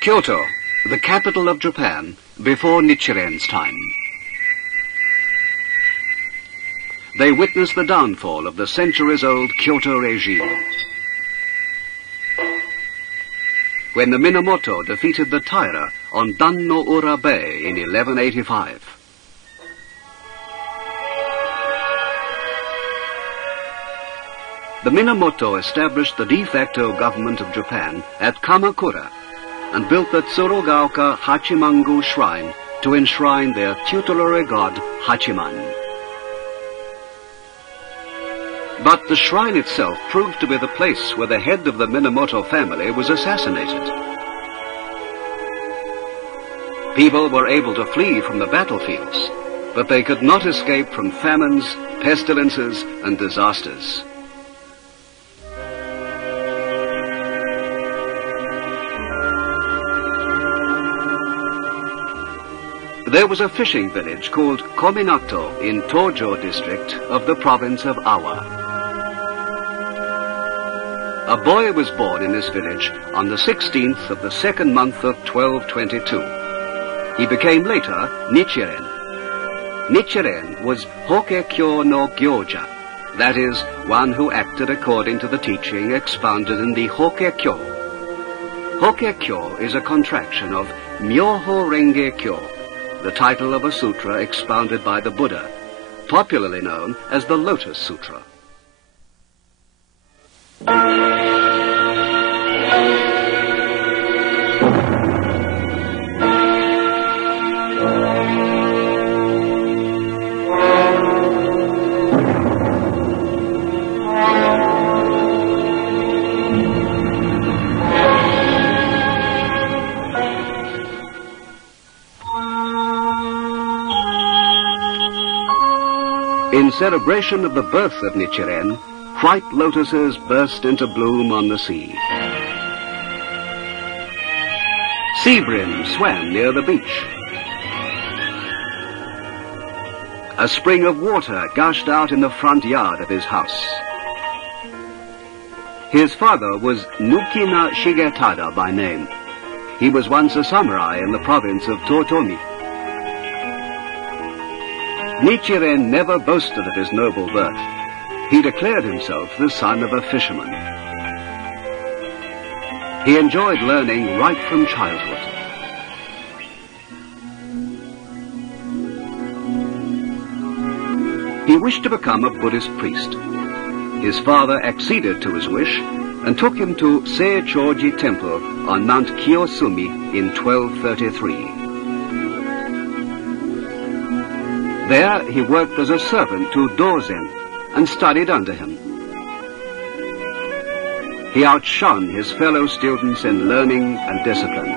Kyoto, the capital of Japan, before Nichiren's time. They witnessed the downfall of the centuries-old Kyoto regime. When the Minamoto defeated the Taira on Dan-no-Ura Bay in 1185. The Minamoto established the de facto government of Japan at Kamakura and built the Tsurugaoka Hachimangu shrine to enshrine their tutelary god Hachiman. But the shrine itself proved to be the place where the head of the Minamoto family was assassinated. People were able to flee from the battlefields, but they could not escape from famines, pestilences, and disasters. There was a fishing village called Kominato in Tojo district of the province of Awa. A boy was born in this village on the 16th of the second month of 1222. He became later Nichiren. Nichiren was Hokekyo no Gyoja, that is, one who acted according to the teaching expounded in the Hokekyo. Hokekyo is a contraction of Myoho Renge Kyo, the title of a sutra expounded by the Buddha, popularly known as the Lotus Sutra. In celebration of the birth of Nichiren, white lotuses burst into bloom on the sea. Sea bream swam near the beach. A spring of water gushed out in the front yard of his house. His father was Nukina Shigetada by name. He was once a samurai in the province of Totomi. Nichiren never boasted of his noble birth. He declared himself the son of a fisherman. He enjoyed learning right from childhood. He wished to become a Buddhist priest. His father acceded to his wish and took him to Seichoji Temple on Mount Kiyosumi in 1233. There he worked as a servant to Dozen and studied under him. He outshone his fellow students in learning and discipline.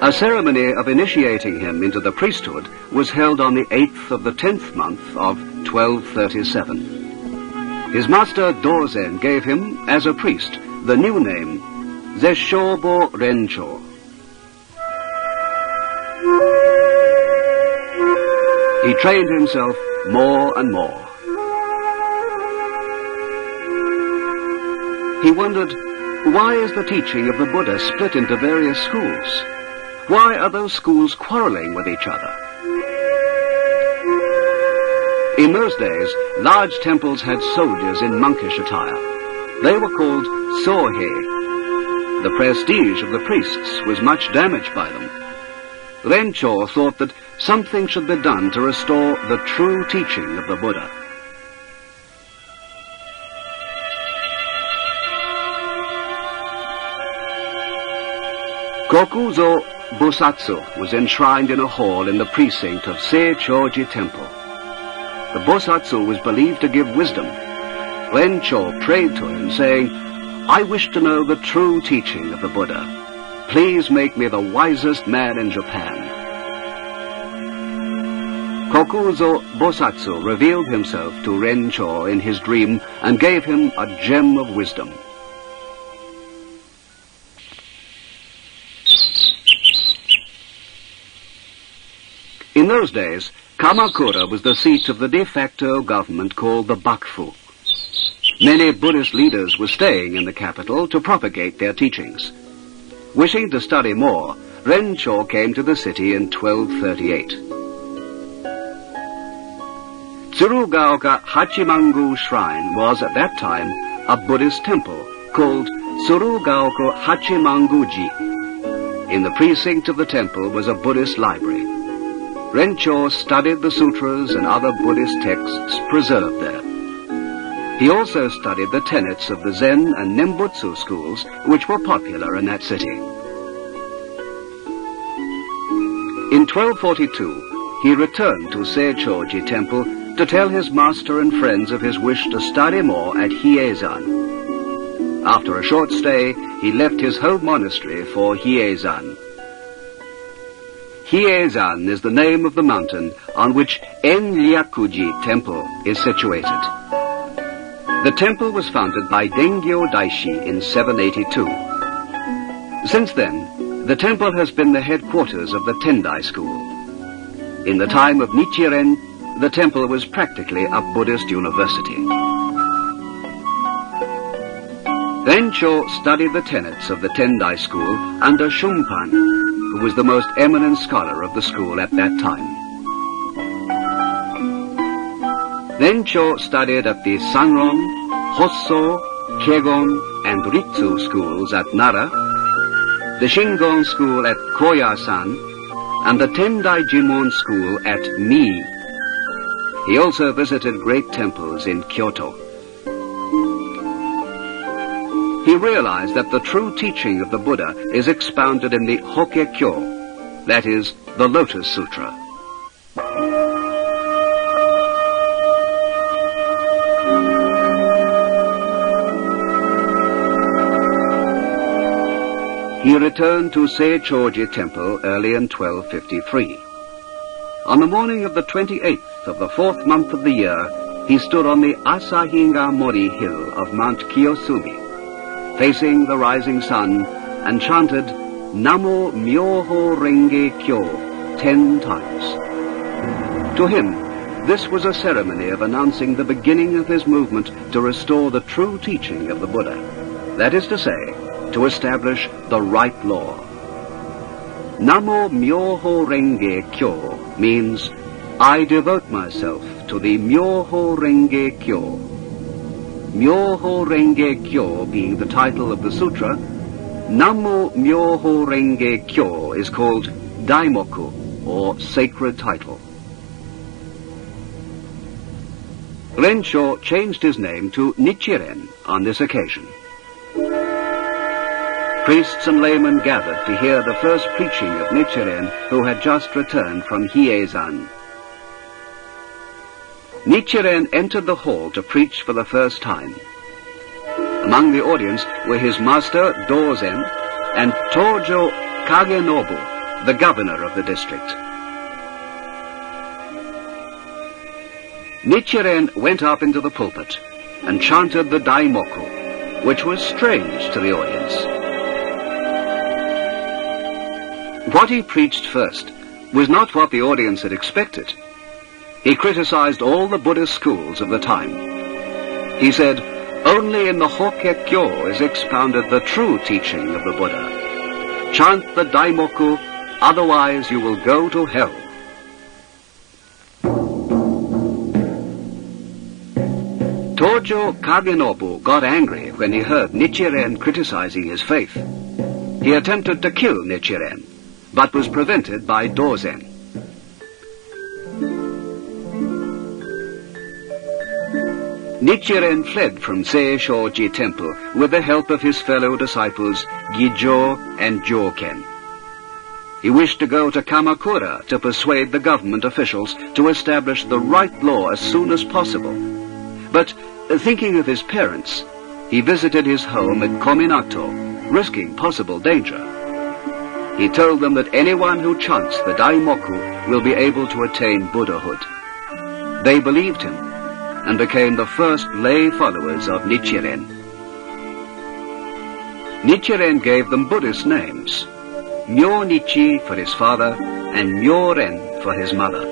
A ceremony of initiating him into the priesthood was held on the 8th of the 10th month of 1237. His master Dozen gave him, as a priest, the new name, Zeshobo Rencho. He trained himself more and more. He wondered, why is the teaching of the Buddha split into various schools? Why are those schools quarreling with each other? In those days, large temples had soldiers in monkish attire. They were called sohei. The prestige of the priests was much damaged by them. Rencho thought that something should be done to restore the true teaching of the Buddha. Kokuzo Bosatsu was enshrined in a hall in the precinct of Seichoji Temple. The Bosatsu was believed to give wisdom. Rencho prayed to him, saying, "I wish to know the true teaching of the Buddha. Please make me the wisest man in Japan." Kokuzo Bosatsu revealed himself to Rencho in his dream and gave him a gem of wisdom. In those days, Kamakura was the seat of the de facto government called the Bakufu. Many Buddhist leaders were staying in the capital to propagate their teachings. Wishing to study more, Rencho came to the city in 1238. Tsurugaoka Hachimangu Shrine was at that time a Buddhist temple called Tsurugaoka Hachimanguji. In the precinct of the temple was a Buddhist library. Rencho studied the sutras and other Buddhist texts preserved there. He also studied the tenets of the Zen and Nembutsu schools, which were popular in that city. In 1242, he returned to Seichoji Temple to tell his master and friends of his wish to study more at Hiezan. After a short stay, he left his home monastery for Hiezan. Hiezan is the name of the mountain on which Enryakuji Temple is situated. The temple was founded by Dengyo Daishi in 782. Since then, the temple has been the headquarters of the Tendai school. In the time of Nichiren, the temple was practically a Buddhist university. Rencho studied the tenets of the Tendai school under Shumpan, who was the most eminent scholar of the school at that time. Rencho studied at the Sanron, Hosso, Kegon, and Ritsu schools at Nara, the Shingon school at Koyasan, and the Tendai Jimon school at Mii. He also visited great temples in Kyoto. He realized that the true teaching of the Buddha is expounded in the Hokkekyo, that is, the Lotus Sutra. He returned to Seichoji Temple early in 1253. On the morning of the 28th of the 4th month of the year, he stood on the Asahinga Mori hill of Mount Kiyosumi, facing the rising sun, and chanted Namo Myoho Renge Kyo 10 times. To him, this was a ceremony of announcing the beginning of his movement to restore the true teaching of the Buddha, that is to say, to establish the right law. Namo Myoho Renge Kyo means, I devote myself to the Myoho Renge Kyo. Myoho Renge Kyo being the title of the sutra, Namo Myoho Renge Kyo is called Daimoku, or sacred title. Rencho changed his name to Nichiren on this occasion. Priests and laymen gathered to hear the first preaching of Nichiren, who had just returned from Hiezan. Nichiren entered the hall to preach for the first time. Among the audience were his master, Dozen, and Tojo Kagenobu, the governor of the district. Nichiren went up into the pulpit and chanted the Daimoku, which was strange to the audience. What he preached first was not what the audience had expected. He criticized all the Buddhist schools of the time. He said, only in the Hokkekyo is expounded the true teaching of the Buddha. Chant the Daimoku, otherwise you will go to hell. Tojo Kagenobu got angry when he heard Nichiren criticizing his faith. He attempted to kill Nichiren, but was prevented by Dozen. Nichiren fled from Seichoji Temple with the help of his fellow disciples Gijo and Joken. He wished to go to Kamakura to persuade the government officials to establish the right law as soon as possible. But, thinking of his parents, he visited his home at Kominato, risking possible danger. He told them that anyone who chants the Daimoku will be able to attain Buddhahood. They believed him and became the first lay followers of Nichiren. Nichiren gave them Buddhist names, Myo-Nichi for his father and Myo-Ren for his mother.